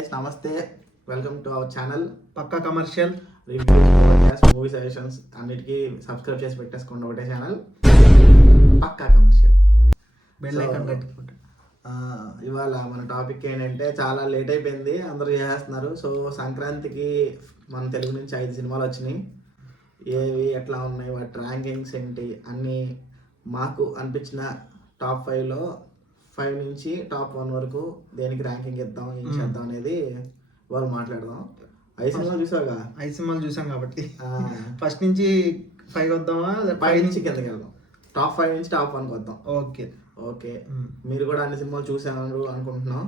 Guys, నమస్తే. Welcome to our channel పక్కా commercial reviews, movie suggestions అన్నిటికీ సబ్స్క్రైబ్ చేసి పెట్టేసుకోండి. ఒకటే ఛానల్ పక్కా కమర్షియల్. బెల్ ఐకాన్ కట్టుకుంటా. ఇవాళ మన టాపిక్ ఏంటంటే, చాలా లేట్ అయిపోయింది, అందరూ చేస్తున్నారు. సో సంక్రాంతికి మన తెలుగు నుంచి 5 సినిమాలు వచ్చినాయి. ఏవి ఎట్లా ఉన్నాయి, వాటి ర్యాంకింగ్స్ ఏంటి అన్నీ మాకు అనిపించిన టాప్ 5లో 5 నుంచి టాప్ 1 వరకు దేనికి ర్యాంకింగ్ ఇద్దాం, ఏం చేద్దాం అనేది వాళ్ళు మాట్లాడదాం. 5 సినిమాలు చూసావుగా? 5 సినిమాలు చూసాం కాబట్టి ఫస్ట్ నుంచి 5 వద్దామా? 5 నుంచి కిందకి వెళ్దాం. టాప్ 5 నుంచి టాప్ 1కి వద్దాం. Okay okay. మీరు కూడా అన్ని సినిమాలు చూసారు అనుకుంటున్నాం.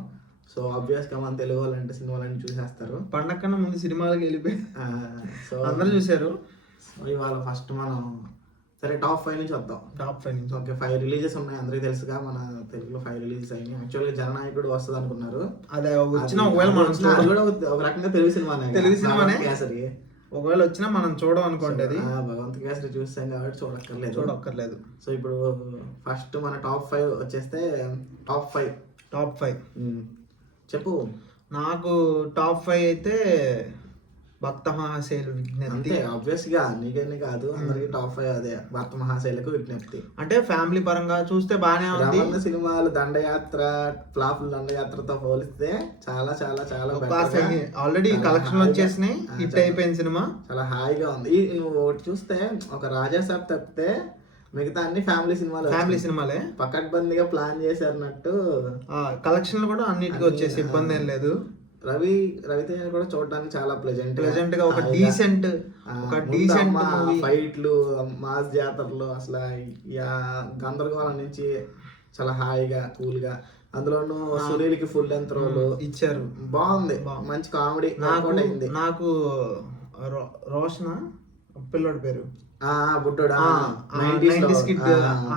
సో ఆబ్వియస్గా మన తెలుగు వాళ్ళంటే సినిమాలన్నీ చూసేస్తారు. పండగ కన్నా ముందు సినిమాలకి వెళ్ళిపోయి సో అందరూ చూసారు. ఇవాళ ఫస్ట్ మనం సరే టాప్ 5 నుంచి వద్దాం. టాప్ 5 నుంచి ఓకే. 5 రిలీజెస్ ఉన్నాయి, అందరికీ తెలుసుగా. మన తెలుగులో 5 రిలీజెస్ అయినాయి. యాక్చువల్గా జననాయకుడు వస్తుంది అనుకున్నారు. అదే వచ్చినా ఒకవేళ మనం అది కూడా ఒక రకంగా తెలుగు సినిమానే. తెలుగు సినిమానే. కేసరి ఒకవేళ వచ్చినా మనం చూడం అనుకోండి. అది భగవంత్ కేసరి చూస్తాం కాబట్టి చూడక్కర్లేదు. సో ఇప్పుడు ఫస్ట్ మన టాప్ 5 వచ్చేస్తే టాప్ 5 చెప్పు. నాకు టాప్ 5 అయితే భక్త మహాశైలు విజ్ఞప్తి. అంతే ఆబ్వియస్ గా, నీకని కాదు, అందరికి టాప్ 5 అదే. భక్త మహాశైలకు విజ్ఞప్తి. అంటే ఫ్యామిలీ పరంగా చూస్తే బానే ఉంది. రమణ సినిమాలు దండయాత్ర ఫ్లాప్ దండయాత్రతో పోలిస్తే చాలా చాలా చాలా ఆల్రెడీ కలెక్షన్ వచ్చేసినాయి, హిట్ అయిపోయిన సినిమా, చాలా హాయిగా ఉంది. నువ్వు ఒకటి చూస్తే ఒక రాజాసాబ్ తప్పితే మిగతా అన్ని ఫ్యామిలీ సినిమాలే. పకడ్బందీగా ప్లాన్ చేశారన్నట్టు. కలెక్షన్ కూడా అన్నిటికీ వచ్చేసి ఇబ్బంది ఏం లేదు. రవితేజ కూడా చూడడానికి చాలా ప్లెజెంట్ గా, ఒక డీసెంట్ ఫైట్లు, మాస్ జాతరలు, అసలు గందరగోళం నుంచి చాలా హాయిగా కూల్ గా. అందులోనూ సునీల్కి ఫుల్ లెంత్ రోల్ ఇచ్చారు. బాగుంది, మంచి కామెడీ. నాకు రోషన్ పిల్లోడి పేరు బుడ్డోడా,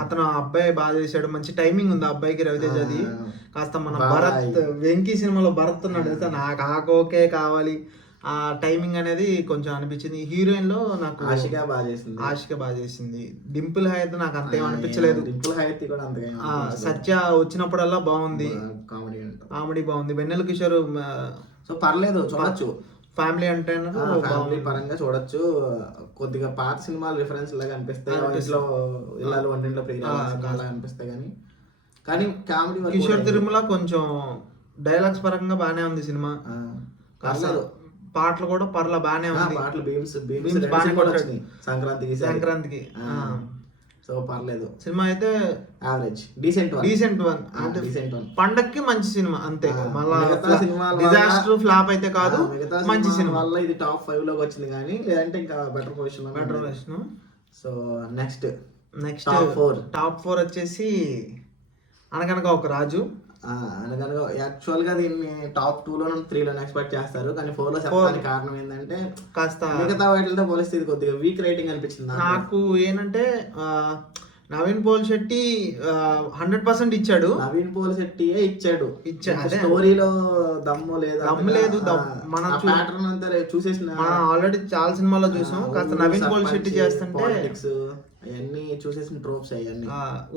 అతను అబ్బాయి బాగా చేశాడు. మంచి టైమింగ్ ఉంది ఆ అబ్బాయికి, రవితేజది. కాస్త మన భరత్ వెంకీ సినిమాలో భరత్ ఉన్నాడు, నాకు ఓకే కావాలి. ఆ టైమింగ్ అనేది కొంచెం అనిపించింది. హీరోయిన్ లో నాకు ఆషిక బాగా చేసింది. డింపుల్ హయత్ నాకు అంతేం అనిపించలేదు. సత్య వచ్చినప్పుడల్లా బాగుంది, కామెడీ బాగుంది. వెన్నెల కిషోర్ సో పర్లేదు, చూడొచ్చు. ఫ్యామిలీ అంటే ఫ్యామిలీ పరంగా చూడొచ్చు. కొద్దిగా పాత సినిమాలు రిఫరెన్స్ లాగా అనిపిస్తాయి, ఇళ్ళలో వంటింట్లో ప్రియులు అనిపిస్తాయి. కానీ కామెడీ కిషోర్ తిరుమల కొంచెం డైలాగ్స్ పరంగా బానే ఉంది సినిమా. పాటలు కూడా బానే ఉంది. పాటలు సంక్రాంతికి సో పర్లేదు. సినిమా అయితే యావరేజ్, డీసెంట్ వన్. పండక్కి మంచి సినిమా అంతే. మళ్ళా డిజాస్టర్ ఫ్లాప్ అయితే కాదు, మంచి సినిమా వల్ల ఇది టాప్ 5 లోకి వచ్చింది. కానీ లేదంటే ఇంకా better position. So next top 4 వచ్చేసి అనగనగా ఒక రాజు. అనగనగా యాక్చువల్ గా దీన్ని టాప్ 2లో 3లో ఎక్స్పెక్ట్ చేస్తారు, కానీ 4లో చెప్పడానికి కారణం ఏంటంటే కాస్త మిగతా వాటితో పోలిస్తే ఇది కొద్దిగా వీక్ రేటింగ్ అనిపించింది నాకు. ఏంటంటే నవీన్ పోల్శెట్టి 100% ఇచ్చాడు. నవీన్ పోల్శెట్టి ఇచ్చాడు. స్టోరీలో దమ్ము లేదు. మనం ప్యాటర్న్ అంతా చూసేసిన, ఆల్రెడీ చాలా సినిమాల్లో చూసాం. కాస్త నవీన్ పోల్శెట్టి చేస్తుంటే అవన్నీ చూసేసిన ట్రోప్స్ అవన్నీ.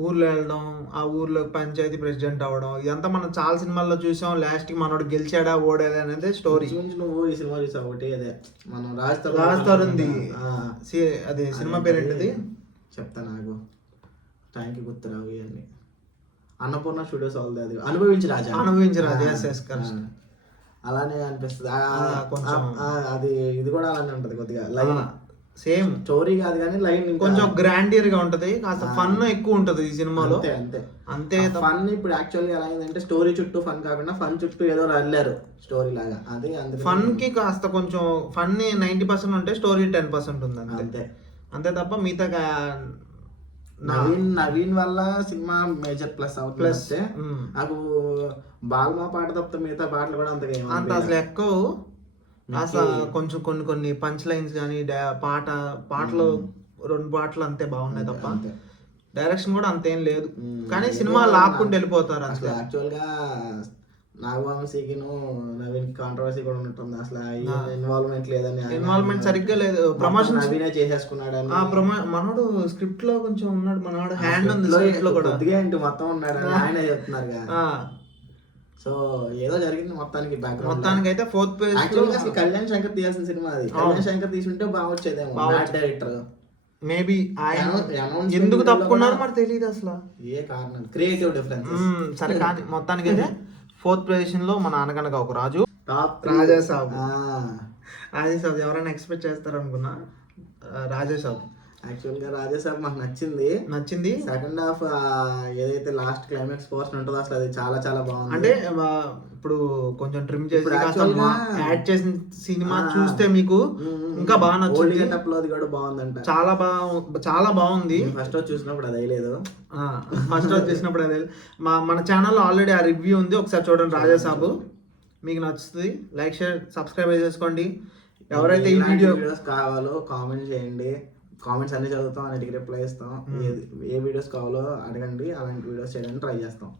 ఊర్లో వెళ్ళడం, ఆ ఊర్లో పంచాయతీ ప్రెసిడెంట్ అవ్వడం, ఇదంతా మనం చాలా సినిమాల్లో చూసాం. లాస్ట్ కి మనోడు గెలిచాడా ఓడేదా అనేది స్టోరీ. నువ్వు ఈ సినిమా చూసావు ఒకటి, అదే మనం రాజుతారుంది. అదే సినిమా పేరేంటిది చెప్తా, నాకు టైంకి గుర్తురావు ఇవన్నీ. అన్నపూర్ణ స్టూడియోస్ వాళ్ళది, అది అనుభవించి రాజా. అలానే అనిపిస్తుంది. అది ఇది కూడా అలానే ఉంటది, కొద్దిగా లైన్ సేమ్ స్టోరీ కాదు కానీ లైన్ కొంచెం గ్రాండియర్ గా ఉంటది. కాస్త ఫన్ ఎక్కువ ఉంటది ఈ సినిమాలో. అంతే ఫన్. ఇప్పుడు యాక్చువల్గా ఎలా అయిందంటే, స్టోరీ చుట్టూ ఫన్ కాకుండా ఫన్ చుట్టూ ఏదో వెళ్ళారు స్టోరీ లాగా. అది ఫన్ కి కాస్త కొంచెం ఫన్ 90% ఉంటే స్టోరీ 10% ఉంది. అంతే తప్ప మిగతా నవీన్ వల్ల సినిమా మేజర్ ప్లస్ అవుతుంది. నాకు బాగుమా పాట తప్ప మిగతా పాటలు కూడా అంత అసలు ఎక్కువ. అసలు కొంచెం కొన్ని పంచ్ లైన్స్ కానీ పాటలు 2 పాటలు అంతే బాగున్నాయి తప్ప డైరెక్షన్ కూడా అంతేం లేదు. కానీ సినిమా లాక్కుంటూ వెళ్ళిపోతారు. అసలు యాక్చువల్గా నాగవంశీకి నవీన్ కాంట్రవర్సీ కూడా ఉంటుంది. అసలు ఇన్వాల్వ్మెంట్ సరిగ్గా లేదు. ప్రమోషన్ నవీనే చేసేసుకున్నాడు. మనోడు స్క్రిప్ట్ లో కొంచెం ఉన్నాడు, మనోడు హ్యాండ్ ఉంది కొద్దిగా మొత్తం ఉన్నాడు ఆయన చెప్తున్నారు. సో ఏదో జరిగింది మొత్తానికి బ్యాక్గ్రౌండ్. మొత్తానికి అయితే 4th ప్లేస్ లో యాక్చువల్గా అసలు కళ్యాణ్ శంకర్ తీయాల్సిన సినిమా అది. కళ్యాణ్ శంకర్ తీసుంటే బాగొచ్చేదేమో. బ్యాడ్ డైరెక్టర్ మేబీ ఆయన ఎందుకు తప్పుకున్నారు మరి తెలియదు అసలు ఏ కారణం. Creative difference. సరే కానీ మొత్తానికి అయితే 4th పొజిషన్ లో మన అనగనగా ఒక రాజు. టాప్ రాజాసాబ్. రాజాసాబ్ ఎవరైనా ఎక్స్పెక్ట్ చేస్తారు అనుకున్నా. రాజాసాబ్ యాక్చువల్గా రాజాసాబ్ మాకు నచ్చింది. సెకండ్ హాఫ్ ఏదైతే లాస్ట్ క్లైమాక్స్ పోర్షన్ ఉంటుందో అసలు అది చాలా చాలా బాగుంది. అంటే ఇప్పుడు కొంచెం ట్రిమ్ చేసి యాడ్ చేసిన సినిమా చూస్తే మీకు ఇంకా బాగా నచ్చింది. అది కూడా బాగుందంట. చాలా బాగుంది. ఫస్ట్ రోజు చూసినప్పుడు అది అయ్యలేదు. మన ఛానల్లో ఆల్రెడీ ఆ రివ్యూ ఉంది, ఒకసారి చూడండి రాజాసాబ్. మీకు నచ్చుతుంది. లైక్ షేర్ సబ్స్క్రైబ్ చేసుకోండి. ఎవరైతే ఈ వీడియోస్ కావాలో కామెంట్ చేయండి. కామెంట్స్ అన్ని చదువుతాం, అన్నిటికీ రిప్లై ఇస్తాం. ఏ వీడియోస్ కావాలో అడగండి, అలాంటి వీడియోస్ చేయడానికి ట్రై చేస్తాం.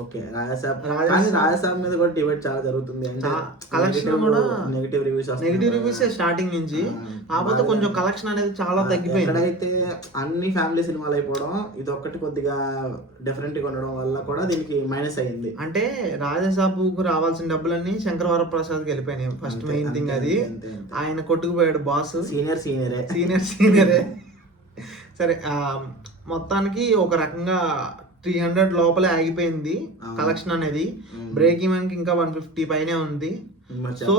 ఓకే. రాజాసాబ్ మీద కూడా డిబేట్ చాలా జరుగుతుంది. అంటే కలెక్షన్ కూడా నెగిటివ్ రివ్యూస్ స్టార్టింగ్ నుంచి, కాకపోతే కొంచెం కలెక్షన్ అనేది చాలా తగ్గిపోయింది. ఎక్కడైతే అన్ని ఫ్యామిలీ సినిమాలు అయిపోవడం, ఇది ఒక్కటి కొద్దిగా డిఫరెంట్ గా ఉండడం వల్ల కూడా దీనికి మైనస్ అయ్యింది. అంటే రాజాసాబుకు రావాల్సిన డబ్బులన్నీ శంకర్ వరప్రసాద్కి వెళ్ళిపోయినాయి. ఫస్ట్ మెయిన్ థింగ్ అది. ఆయన కొట్టుకుపోయాడు బాస్. సీనియరే. సరే మొత్తానికి ఒక రకంగా 300 లోపలే ఆగిపోయింది కలెక్షన్ అనేది. బ్రేక్ ఈవెన్ కి ఇంకా 150 పైనే ఉంది. సో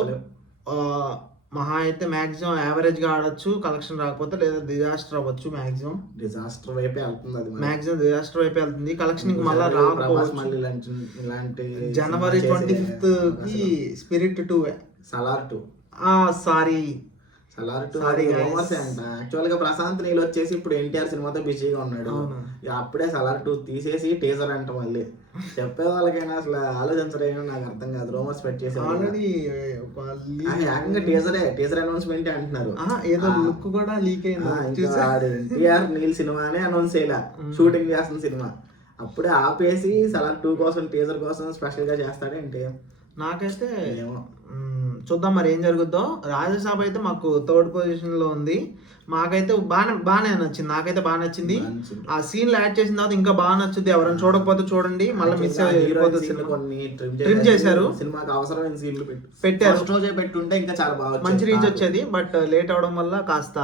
మహా అయితే మాక్సిమం యావరేజ్ గా ఆడొచ్చు కలెక్షన్ రాకపోతే, లేదా డిజాస్టర్ అవ్వచ్చు. మాక్సిమం డిజాస్టర్ వైపే వెళ్తుంది. కలెక్షన్ మళ్ళీ రాకపోవచ్చు. జనవరి 25th కి స్పిరిట్ 2 సలార్ 2 యాక్చువల్ గా ప్రశాంత్ నీళ్ళు వచ్చేసి ఇప్పుడు ఎన్టీఆర్ సినిమాతో బిజీగా ఉన్నాడు. అప్పుడే సలార్ 2 తీసేసి టీజర్ అంట. మళ్ళీ చెప్పే వాళ్ళకైనా అసలు ఆలోచించరేమో నాకు అర్థం కాదు. రూమర్స్ పెట్టేసి టీజర్ అనౌన్స్మెంట్ అంటున్నారు. ఏదో లుక్ కూడా లీక్ అయింది. ఎన్టీఆర్ నీల్ సినిమానే అనౌన్స్ చేయలే, షూటింగ్ చేస్తున్న సినిమా. అప్పుడే ఆపేసి సలార్ 2 కోసం టీజర్ కోసం స్పెషల్ గా చేస్తాడేంటి? నాకైతే చూద్దాం మరి ఏం జరుగుద్దో. రాజాసాబ్ అయితే మాకు 3rd పొజిషన్ లో ఉంది. మాకైతే బాగానే నచ్చింది. నాకైతే బాగా నచ్చింది. ఆ సీన్లు యాడ్ చేసిన తర్వాత ఇంకా బాగా నచ్చుద్ది. ఎవరైనా చూడకపోతే చూడండి, మళ్ళీ మిస్ అయిపోతుంది. ట్రిమ్ చేశారు, సినిమాకి అవసరమైన సీన్లు పెట్టారు. రోజే పెట్టుంటే ఇంకా చాలా బాగా మంచి రీచ్ వచ్చేది. బట్ లేట్ అవడం వల్ల కాస్త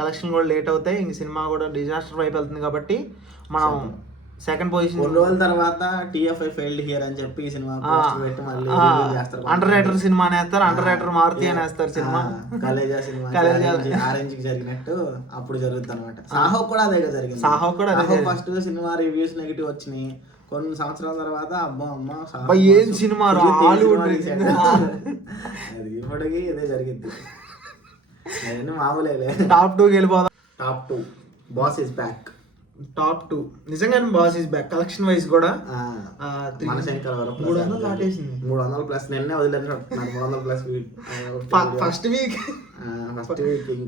కలెక్షన్ కూడా లేట్ అవుతాయి. ఇంక సినిమా కూడా డిజాస్టర్ వైపు వెళ్తుంది కాబట్టి మనం సెకండ్ పొజిషన్. 2 రోజుల తర్వాత TFI ఫెయిల్డ్ హియర్ అని చెప్పి ఈ సినిమా పెట్టి మళ్ళీ అండర్ రైటర్ సినిమా అనేస్తారు. అండర్ రైటర్ మారుతి అనేస్తారు. సినిమా కలేజా సినిమా ఆరెంజ్ కి జరిగినట్టు అప్పుడు జరుగుతుంది అనమాట. సాహో కూడా అదే జరిగింది. ఫస్ట్ సినిమా రివ్యూస్ నెగిటివ్ వచ్చినాయి. కొన్ని సంవత్సరాల తర్వాత అబ్బా ఏం సినిమా హాలీవుడ్ అది ఇప్పటికి ఇదే జరిగింది. అవన్నీ మామూలే. టాప్ 2 వెళ్ళిపోదాం. Top 2 boss is back. Top 2 నిజంగానే boss is back. Collection wise కూడా మన శంకర్ 300 దాటేసింది. 300 ప్లస్. నిన్నే వదిలేను 300 ప్లస్.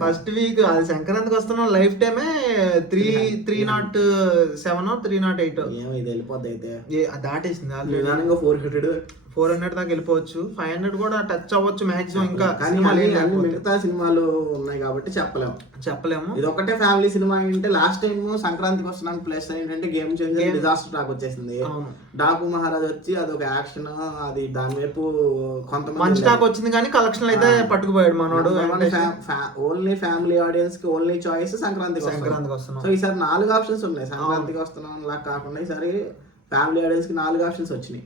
ఫస్ట్ వీక్ అది సంక్రాంతికి వస్తున్నాం. లైఫ్ టైమే 307 308 ఏమో ఇది వెళ్ళిపోద్ది. అయితే దాటేసింది. 400 దాకా వెళ్ళిపోవచ్చు. 500 కూడా టచ్ అవ్వచ్చు మాక్సిమం. ఇంకా మిగతా సినిమాలు ఉన్నాయి కాబట్టి చెప్పలేము. ఇది ఒకటే ఫ్యామిలీ సినిమా అంటే లాస్ట్ టైం సంక్రాంతికి వస్తున్నాను ప్లస్ ఏంటంటే గేమ్ చేంజర్ డిజాస్టర్ టాక్ వచ్చేసింది. డాకు మహారాజ్ వచ్చి అది ఒక యాక్షన్, అది దాని వైపు కొంతమంది మంచి టాక్ వచ్చింది కానీ కలెక్షన్ అయితే పట్టుకుపోయాడు మనోడు. ఓన్లీ ఫ్యామిలీ ఆడియన్స్ కి ఓన్లీ చాయిస్ సంక్రాంతికి వస్తున్నాం. సో ఈసారి 4 ఆప్షన్స్ ఉన్నాయి. సంక్రాంతికి వస్తున్నాం లా కాకుండా ఈసారి ఫ్యామిలీ ఆడియన్స్ కి 4 ఆప్షన్స్ వచ్చినాయి.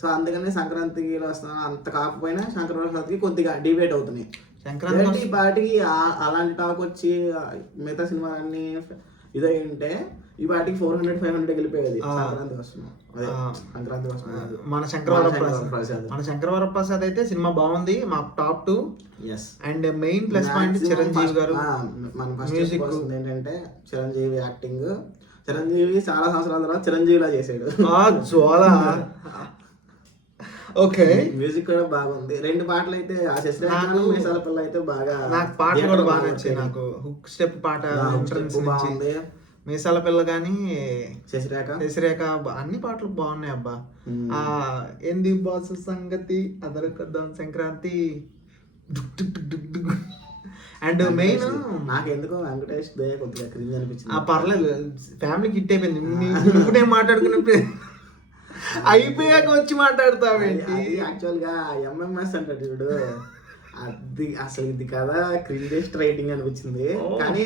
సో అందుకని సంక్రాంతికి వస్తున్నా అంత కాకపోయినా సంక్రాంతికి కొద్దిగా డిబేట్ అవుతున్నాయి. సంక్రాంతి పాటికి అలాంటి టాక్ వచ్చి మిగతా సినిమాలన్నీ ఇదై ఉంటే ఈ పాటికి 400-500 వెళ్ళిపోయేది. సంక్రాంతికి వస్తున్నాం. మన శంకర్ వరప్రసాద్ అయితే సినిమా బాగుంది. మా top 2. And main plus point Chiranjeevi గారు. మన మ్యూజిక్ ఏంటంటే చిరంజీవి యాక్టింగ్. చిరంజీవి చాలా సంవత్సరాల తర్వాత చిరంజీవిలా చేసాడు. ఓకే, మ్యూజిక్ కూడా బాగుంది. 2 పాటలు అయితే ఆ మీసాల పిల్ల అయితే బాగా. నాకు పాట కూడా బాగా నచ్చింది. నాకు హుక్ స్టెప్ పాట బాగుంది. మీసాల పిల్ల గానీ శశిరేఖ అన్ని పాటలు బాగున్నాయి అబ్బా. ఏంది బాసు సంగతి అదరకొద్దాం సంక్రాంతి. అండ్ మెయిన్ నాకు ఎందుకో వెంకటేష్ దయ కొద్దిగా క్రింజ్ అనిపించింది. పర్లేదు, ఫ్యామిలీకి హిట్ అయిపోయింది. ఇప్పుడే మాట్లాడుకున్నప్పుడు అయిపోయాక వచ్చి మాట్లాడతావేంటి? అది యాక్చువల్ గా ఎంఎంఎస్ అంటాడు చూడు, అది అసలు ఇది కదా క్రింజెస్ట్ రైటింగ్ అనిపించింది. కానీ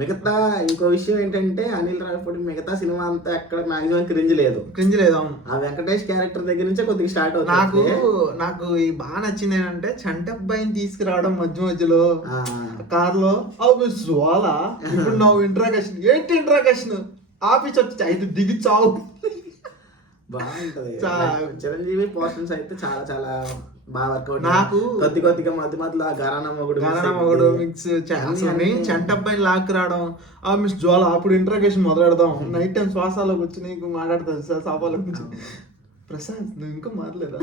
మిగతా ఇంకో విషయం ఏంటంటే అనిల్ రావిపూడి మిగతా సినిమా అంతా ఎక్కడ మాక్సిమం క్రింజ్ లేదు. అవును. ఆ వెంకటేష్ క్యారెక్టర్ దగ్గర నుంచే కొద్దిగా స్టార్ట్ అవుతుంది. నాకు ఈ బాగా నచ్చింది ఏంటంటే చంటబ్బాయిని తీసుకురావడం మధ్యలో కార్ లో వాళ్ళ ఇప్పుడు నువ్వు ఇంట్రాగేషన్ ఏంటి ఇంట్రాగేషన్ ఆఫీస్ వచ్చి అయితే దిగి చావు బాగుంటది. చిరంజీవి పోర్షన్స్ అయితే చాలా చాలా బాగా వర్కౌట్. నాకు కొద్దిగా మధ్యలో గరానా మొగుడు మిక్స్ చంటబ్బాయిని లాక్ రావడం ఆ మిస్ జ్వాల అప్పుడు ఇంట్రాగేషన్ మొదలెడదాం నైట్ టైం శ్వాసాలో కూర్చుని మాట్లాడతాను సార్ సాపాలో కూర్చుని ప్రసాద్ నువ్వు ఇంకా మారలేదా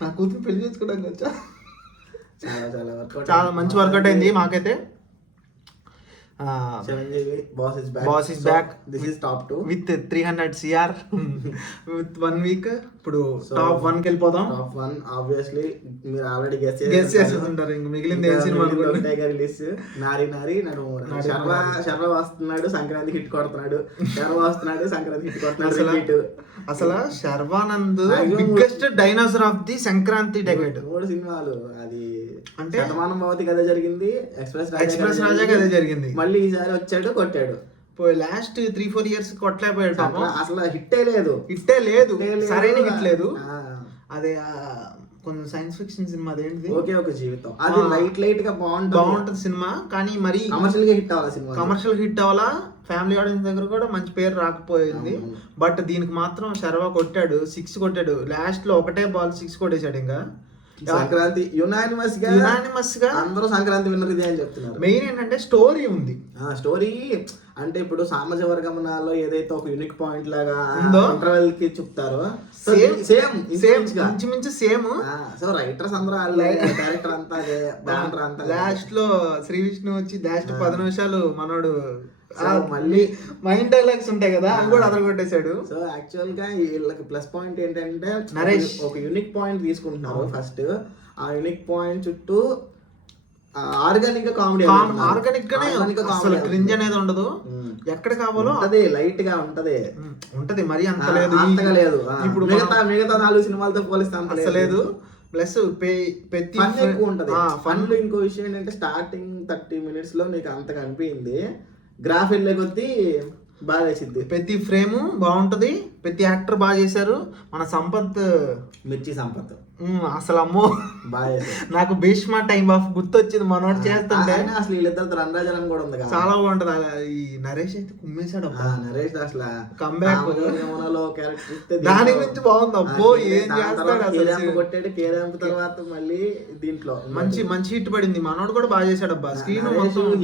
నా కూతురు పెళ్లి చేసుకోవడానికి వచ్చా. చాలా చాలా వర్కౌట్, చాలా మంచి వర్కౌట్ అయింది మాకైతే. Chiranjeevi boss is back this is top 2 with 300 CR with 1 week. ఇప్పుడు టాప్ 1 కి వెళ్ళిపోదాం. టాప్ 1 ఆబ్వియస్లీ మీరు ఆల్రెడీ గెస్ చేసేస్తుంటారు. ఇంక మిగిలింది ఏ సినిమా రిలీజ్ నారి నారి నడుము. శర్వ వస్తున్నాడు సంక్రాంతి హిట్ కొడుతున్నాడు, శర్వ వస్తున్నాడు సంక్రాంతి హిట్ కొడుతున్నాడు. అసలు Sharwanand biggest dinosaur of the Sankranti debut. 3 సినిమాలు అది అంటే శతమానం భవతి కథ జరిగింది, ఎక్స్ప్రెస్ రాజా కథ జరిగింది, మళ్ళీ ఈసారి వచ్చాడు కొట్టాడు. Last 3-4 years కొట్టలేకపోయాడు. అసలు హిట్టే లేదు, సరైన హిట్ లేదు. అదే కొంచెం సైన్స్ ఫిక్షన్ సినిమా అదేంటిది ఓకే ఒక జీవితం, అది లైట్ గా బాగుంటది సినిమా. కానీ మరి కమర్షియల్ గా హిట్ అవ్వాలి సినిమా, కమర్షియల్ హిట్ అవ్వాలా, ఫ్యామిలీ ఆడియన్స్ దగ్గర కూడా మంచి పేరు రాకపోయింది. బట్ దీనికి మాత్రం శర్వా కొట్టాడు, 6 కొట్టాడు. లాస్ట్ లో ఒకటే బాల్ 6 కొట్టేశాడు. ఇంకా సంక్రాంతి యునానిమస్ గా అందరూ సంక్రాంతి విన్నర్ ఇదే అని చెప్తున్నారు. మెయిన్ ఏంటంటే స్టోరీ ఉంది. స్టోరీ అంటే ఇప్పుడు సామాజిక వర్గమనాల్లో ఏదైతే ఒక యూనిక్ పాయింట్ లాగా ఇంటర్వెల్ కి చెప్తారో సేమ్ ఇంచుమించు సేమ్. సో రైటర్స్ అందరూ డైరెక్టర్ అంతా బ్యానర్ అంతా. లాస్ట్ లో శ్రీ విష్ణు వచ్చి లాస్ట్ 10 నిమిషాలు మనోడు మళ్ళీ మైండ్ డైలాగ్స్ ఉంటాయి కదా అవి కూడా అదరగొట్టేశాడు. సో యాక్చువల్ గా వీళ్ళకి ప్లస్ పాయింట్ ఏంటంటే నరేష్ ఒక యూనిక్ పాయింట్ తీసుకుంటున్నారు. ఫస్ట్ ఆ యూనిక్ పాయింట్ చుట్టూ ఆర్గానిక్ గా కామెడీ, ఆర్గానిక్ గానే అసలు క్రింజ్ అనేది ఉండదు. ఎక్కడ కావాలో అదే లైట్ గా ఉంటది మరి అంతగా లేదు. ఇప్పుడు మిగతా 4 సినిమాలతో పోలిస్తే అంత లేదు. ప్లస్ ఫన్ ఎక్కువ ఉంటది. ఫన్ లో ఇంకో విషయం ఏంటంటే స్టార్టింగ్ 30 minutes లో నీకు అంతగా అనిపించింది, గ్రాఫ్ వెళ్ళే కొద్దీ బాగా వేసింది. ప్రతి ఫ్రేమ్ బాగుంటది, ప్రతి యాక్టర్ బాగా చేశారు. మన మిర్చి సంపత్ అసలు అమ్మో బాగా నాకు భీష్మ టైమ్ ఆఫ్ గుర్తొచ్చింది మనోడు చేస్తుంటే. అసలు వీళ్ళిద్దరు రంగరాజనం కూడా ఉంది, చాలా బాగుంటది. ఈ నరేష్ అయితే కుమ్మేశాడు. నరేష్ అసలు కంబ్యాక్ క్యారెక్టర్ దాని గురించి బాగుంది. అబ్బో ఏం చేస్తాడు అసలు. కొట్టాడు కేరాంప్ తర్వాత మళ్ళీ దీంట్లో మంచి హిట్ పడింది. మనోడు కూడా బాగా చేశాడు. అబ్బా స్క్రీన్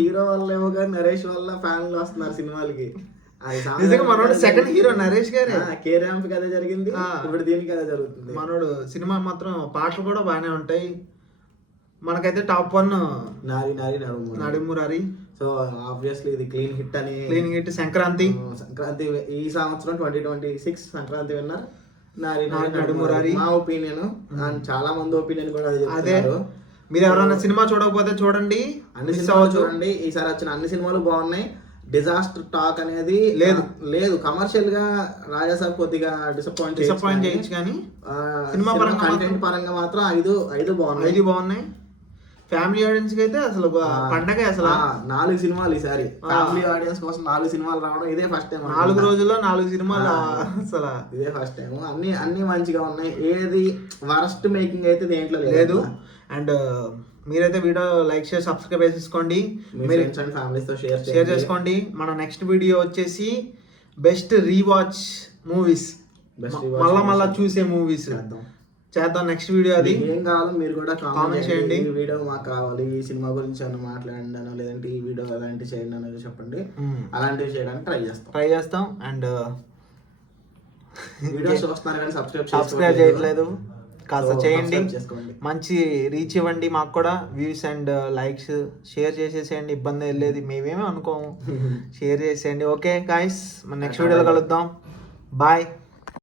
హీరో వల్ల ఏమో కానీ నరేష్ వల్ల ఫ్యాన్లు వస్తున్నారు సినిమాలకి. నిజంగా మనోడు సెకండ్ హీరో నరేష్ గారే. కేరాంప్ కథ జరిగింది, ఇప్పుడు దీనికి కథ జరుగుతుంది. మనోడు సినిమా మాత్రం పాటలు కూడా బాగానే ఉంటాయి. మనకైతే టాప్ 1 నడుమురారి. సో ఆబ్వియస్లీ ఇది క్లీన్ హిట్ సంక్రాంతి ఈ సంవత్సరం 2026 సంక్రాంతి విన్నర్ నడుమురారి. మా ఒపీనియన్, చాలా మంది ఒపీనియన్ కూడా అదే. మీరు ఎవరైనా సినిమా చూడకపోతే చూడండి, అన్ని సినిమాలు చూడండి. ఈసారి వచ్చిన అన్ని సినిమాలు బాగున్నాయి. డిజాస్టర్ టాక్ అనేది లేదు. కమర్షియల్ గా రాజాసాబ్ కొద్దిగా డిసప్పాయింట్ చేయొచ్చు కానీ సినిమా పరంగా కంటెంట్ పరంగా మాత్రం 5 బాగున్నాయి. ఫ్యామిలీ ఆడియన్స్ కి అయితే అసలు పండగ. అసలు 4 సినిమాలు ఈసారి ఫ్యామిలీ ఆడియన్స్ కోసం 4 సినిమాలు రావడం ఇదే ఫస్ట్ టైం. 4 రోజుల్లో 4 సినిమాలు అసలు ఇదే ఫస్ట్ టైం. అన్ని మంచిగా ఉన్నాయి. ఏది వరస్ట్ మేకింగ్ అయితే దేంట్లో లేదు. అండ్ మీరైతే వీడియో లైక్ చేసి సబ్స్క్రైబ్ చేసుకోండి, షేర్ చేసుకోండి. మన నెక్స్ట్ వీడియో వచ్చేసి బెస్ట్ రీవాచ్ మూవీస్, మళ్ళా చూసే మూవీస్ చేద్దాం నెక్స్ట్ వీడియో. అది ఏం కావాలో మీరు కూడా కామెంట్ చేయండి. ఈ వీడియో మాకు కావాలి, ఈ సినిమా గురించి ఏమైనా మాట్లాడండి అనో, లేదంటే ఈ వీడియో అలాంటివి చేయండి అనేది చెప్పండి. అలాంటివి చేయడానికి ట్రై చేస్తాం. అండ్ వీడియోస్ చూస్తున్నారు కానీ సబ్స్క్రైబ్ చేయట్లేదు, కాస్త చేయండి. మంచి రీచ్ ఇవ్వండి మాకు కూడా. వ్యూస్ అండ్ లైక్స్ షేర్ చేసేసేయండి, ఇబ్బంది వెళ్ళేది మేమేమీ అనుకోము. షేర్ చేసేయండి. ఓకే గాయ్స్, మన నెక్స్ట్ వీడియోలో కలుద్దాం. బాయ్.